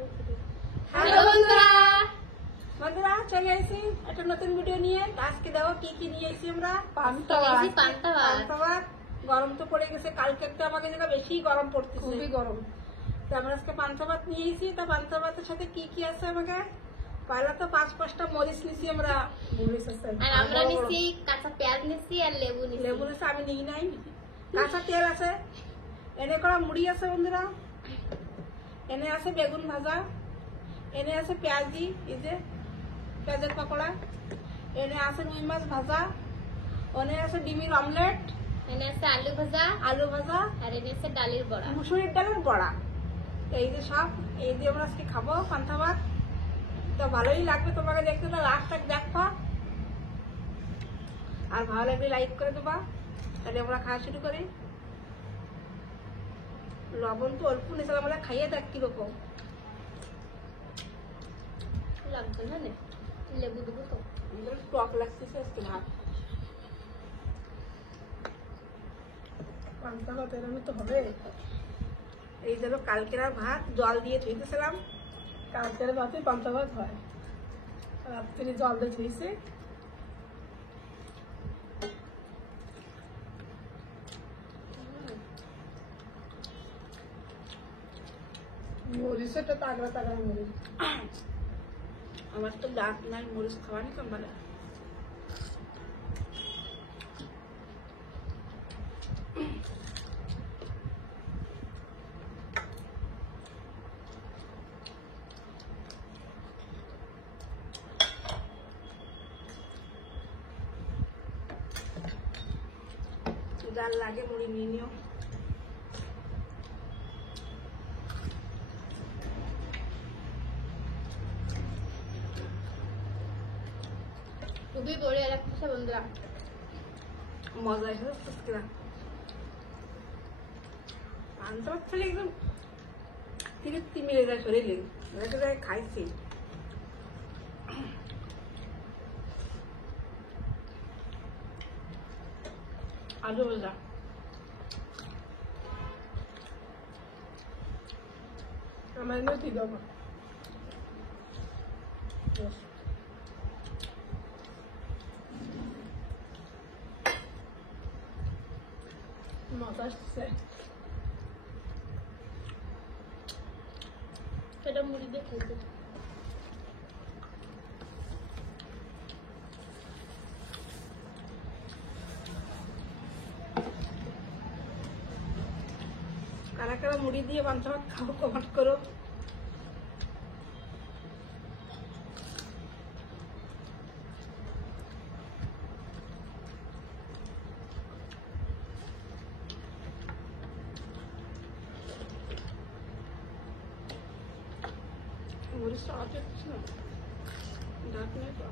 হ্যালো বন্ধুরা, বন্ধুরা চলে এসেছি একটা নতুন ভিডিও নিয়ে। আজকে দেখো কি কি নিয়ে এসেছি আমরা। পান্তা ভাত। গরম তো পড়ে গেছে, কালকে তো আমাদের এখানে বেশি গরম পড়তেছে, খুবই গরম। তো আমরা আজকে পান্তা ভাত নিয়ে এসেছি। তা পান্তা ভাতের সাথে কি কি আছে আমাকে পয়লা তো 5-5টা মরিচ নিছি আমরা। মরিচ আছে আর আমরা নিছি কাঁচা পেঁয়াজ নিছি আর লেবু নিছি। লেবু নিছি, আমি নিই নাই। কাঁচা তেল আছে, এনে করা মুড়ি আছে বন্ধুরা, এনে আছে বেগুন ভাজা, এনে আছে পেঁয়াজি, এই যে পেঁয়াজের পকোড়া, এনে আছে রুই মাছ ভাজা, ওনে আছে ডিমের অমলেট, এনে আছে আলু ভাজা আলু ভাজা, আর এনে আছে ডালের বড়া। মুসুরির ডালের বড়া। এই যে সব, এই দিয়ে আমরা আজকে খাবো পান্তা ভাত। তো ভালোই লাগবে তোমাকে দেখতে, তো লাস্ট তক দেখো। আর ভালো লাগলে লাইক করে দেবা। তাহলে আমরা খাওয়া শুরু করি। লবণ তো অল্প নিয়েছিলাম, আমরা খাইয়ে দেখ কিরকম লাগবে না নে, লেবু দেবো তো। টক লাগতেছে আজকে ভাত। পান্তা ভাত এরকমই তো হবে। এই যেন কালকের আর ভাত জল দিয়ে ধুইতেছিলাম। কালকের ভাতে পান্তা ভাত হয়, রাত্রি জল দিয়ে ধুইছে। মরিচ একটা তাগড়া তাগড়া মরিচ। আমার তো দাঁত নাই, মরিচ খাওয়া নি কম ভালো। ডাল লাগে, মুড়ি নিয়ে নিও। খুবই বড়িয়া লাগতেছে বন্ধুরা। মজা এসে ফুচকা পান্তা ভাত খেলে একদম তৃপ্তি মিলে যায় শরীরে। খাইছি আলু ভাজা, আমার নথি দেবো। মজা আসছে। সেটা মুড়ি দিয়ে খেতে। কারা কারা মুড়ি দিয়ে পান্তা ভাত খাবো কমেন্ট করো। মরিচ তো আছে না, দাঁত নেই তো।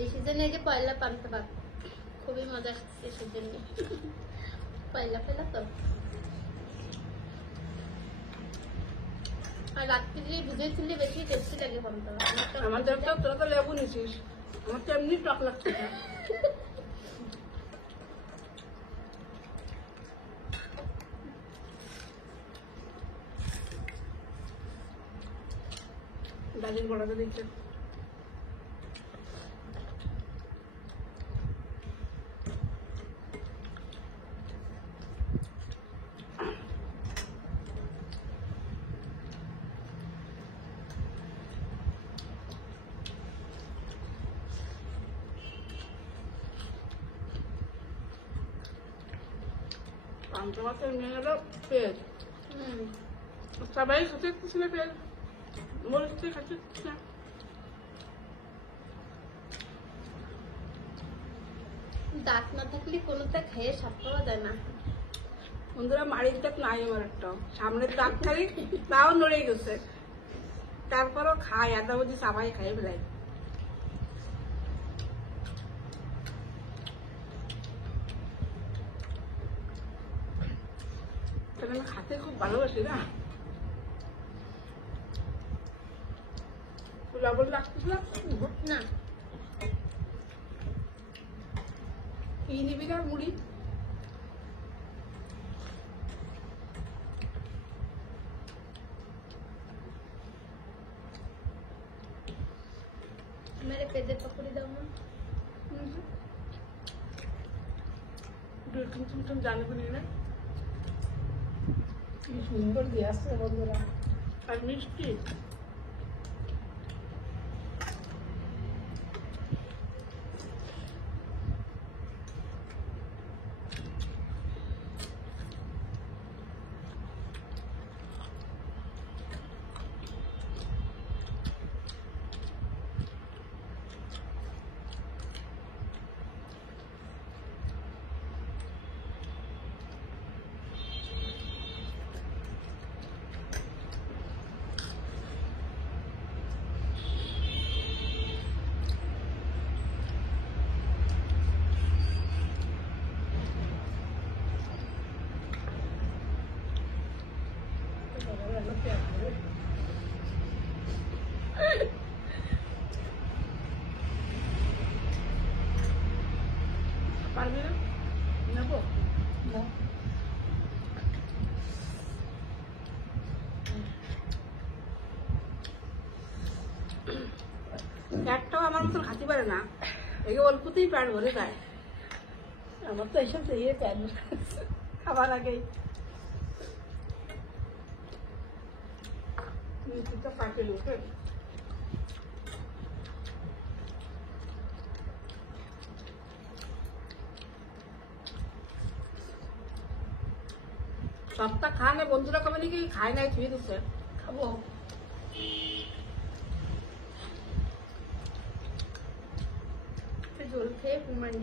এই সিজনে যে পয়লা পান্তা ভাত খুবই মজা আসছে সিজনে। পয়লা ফেলা তো। আর রাত্রি ভিজে ছিলে বেশি টেস্টি লাগে পান্তা ভাত। আমাদের তো তোরা তো লেবু নিছিস, আমার তো এমনি টক লাগছে। ডালির বড়াতে দিচ্ছে। পান্তা ভাতের মেয়ে হলো পেঁয়াজ। সবাই খেতে ইচ্ছে না পেঁয়াজ, মরিচ দিয়ে খেতে ইচ্ছে না। দাঁত না থাকলে কোনোটা খেয়ে স্বাদ পাওয়া যায় না। বন্ধুরা মাড়ির দাঁত নাই আমার একটাও, সামনের দাঁত খালি তাও নড়ে গেছে, তারপরও খাই আদা বুঝি সবাই খাই বেড়াই। তাহলে আমি খাতে খুব ভালোবাসি না। লবণ লাগতেছিল না, কি নিবি না মুড়ি? मेरे पेदे पकड़ी दाও না। তুমি জানবে না। কি সুন্দর দিয়ে আসছে বন্ধুরা। আর মিষ্টি পারবি না? নেবো না, একটাও আমার মতন খাতে পারে না, একে অল্পতেই পেট ভরে যায়। আমার তো এইসব দিয়ে প্যান খাবার আগেই মিষ্টিটা পাকে লোকে সবটা খা না, বন্ধুরা কবে নাকি খায় নাই ছুঁয়ে দিচ্ছে। খাবো। জল খেয়ে ঘুমানি।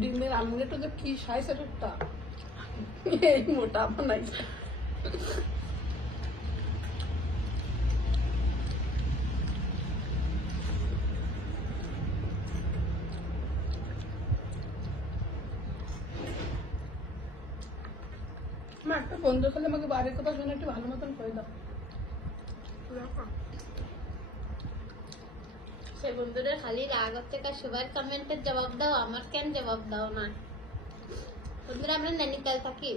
ডিমের আমলেটও যে কি সাইজ একটা, এই মোটা বানাই। আমার একটা বন্ধু খেলে আমাকে বাড়ির কথা শুনে একটু ভালো মতন করে দাও। সে বন্ধুরা খালি রাগ হচ্ছে কার সবার কমেন্টের জবাব দাও, আমার কেন জবাব দাও না? বন্ধুরা আমরা নৈনিতাল থাকি,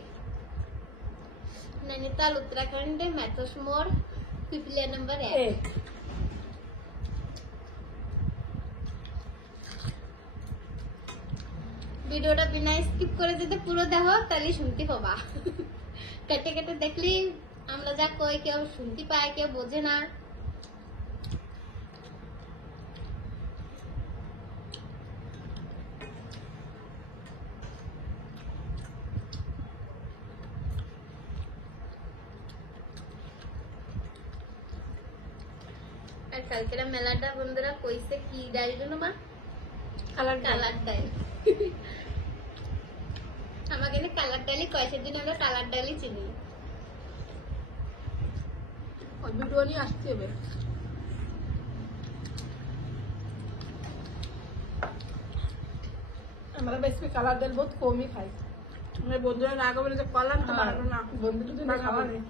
নৈনিতাল উত্তরাখণ্ডে ম্যাথস মোড় পিপলিয়া নাম্বার 1। ভিডিওটা বিনা স্কিপ করে যদি পুরো দেখো তাহলে শুনতে পাবা। কেটে কেটে দেখলি আমরা যা কই কেউ শুনতে পায়, কেউ বোঝে না। আর কালকের মেলাটা বন্ধুরা কইছে কি ডাল জন্য মা? কালার ডাল। আমাকে না কালার ডালই কয়, সেদিন আমরা কালার ডালই চিনি। ভিডিও নিয়ে আসতে হবে। আমরা বেশি কালার ডাল বহুত কমই খাই। আমার বন্ধুরা না বলে যে করলাম তো বানালো না, বন্ধু যদি খাওয়া নেই।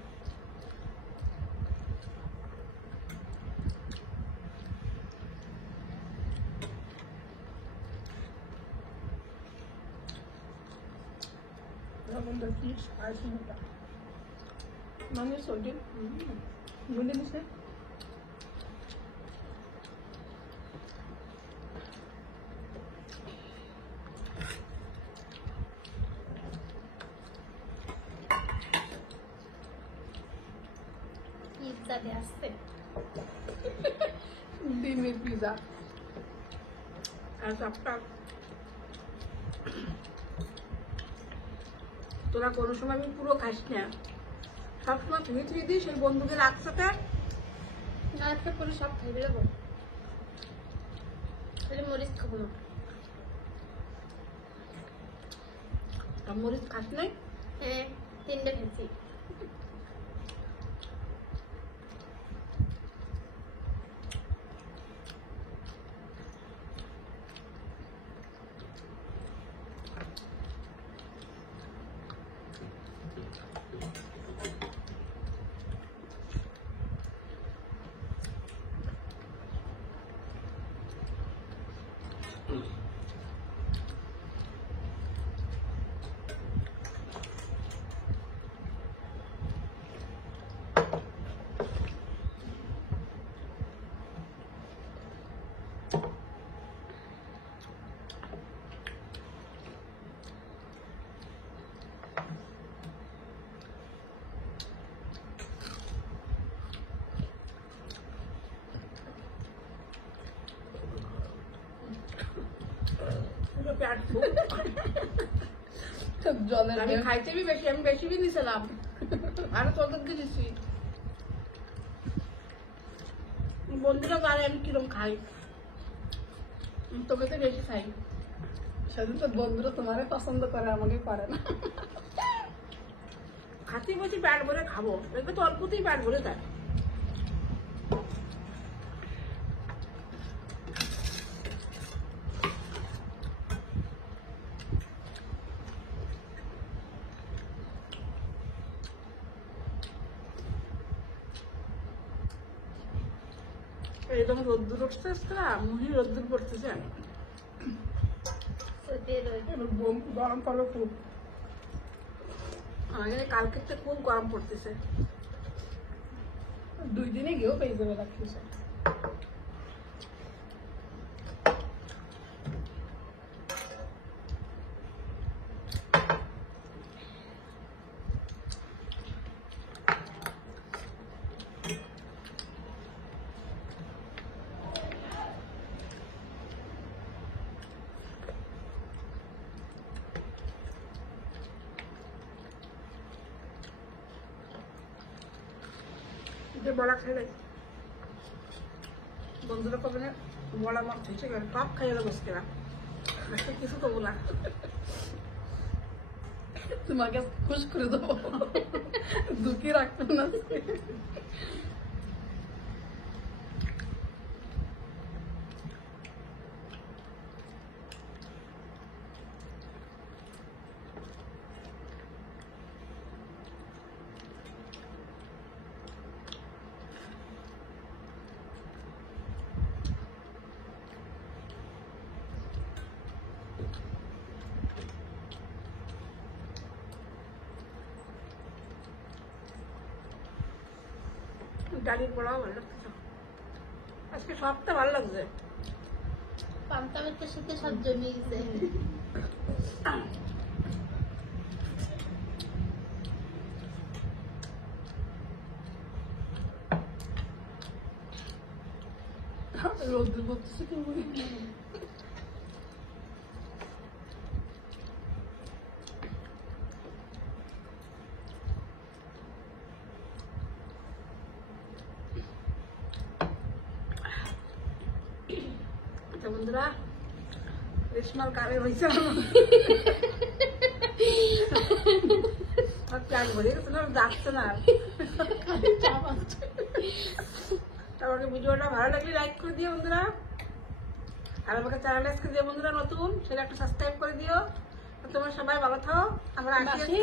বন্ধু কি সাইজ মোটা মানে সোডিয়াম বুঝে নিছে। পিৎজা দিয়ে আসছে। ডিমের পিজা আর চপটা তোরা কোনো সময় আমি পুরো খাস না, সবসময় থুয়ে দিই সেই বন্ধুকে রাখসাতে আজকে পুরো সব খাই দেবো, মরিচ খাবো না। মরিচ খাস নাই? হ্যাঁ 3টে খেয়েছি। আমি খাইতে বেশি, আমি বেশি বি নিছিলাম, আরো তোদেরকে দিচ্ছি। বন্ধুরা জানে আমি কিরম খাই, তোকে তো বেশি খাই। সেদিন তো বন্ধুরা তোমারে পছন্দ করে, আমাকে করে না। খাতে বসে পেট ভরে খাবো, দেখবে তো অল্পতেই পেট ভরে যায়। একদম রোদ্দুর উঠছে না, মুহি রোদ্দুর পড়তেছে। গরম পড়লো খুব, আমাদের কালকে তো খুব গরম পড়তেছে। 2 দিনে গিয়েও পেয়ে যাবে লাগতেছে। বড়া খেলে বন্ধুরা কবে না বড়া মাছ হয়েছে, সব খাইয়ে দেবো বসকে না, কিছু দেবো না। তোমাকে খুশ করে দেবো, দুঃখী রাখবে না। ডালির বড়াও ভালো লাগছে, আজকে সবটা ভালো লাগছে। পান্তা ভাতের সাথে সব জমে গেছে। রোদ্র পড়তেছে কেমন। বন্ধুরা রেশমার কারে হয়েছে, প্যাট ভরে গেছে না, যাচ্ছে না। আমাকে ভিডিওটা ভালো লাগলে লাইক করে দিও বন্ধুরা, আর আমাকে চ্যানেল আজকে দিও বন্ধুরা নতুন, সেটা একটু সাবস্ক্রাইব করে দিও। তোমরা সবাই ভালো থাও, আমরা আসি।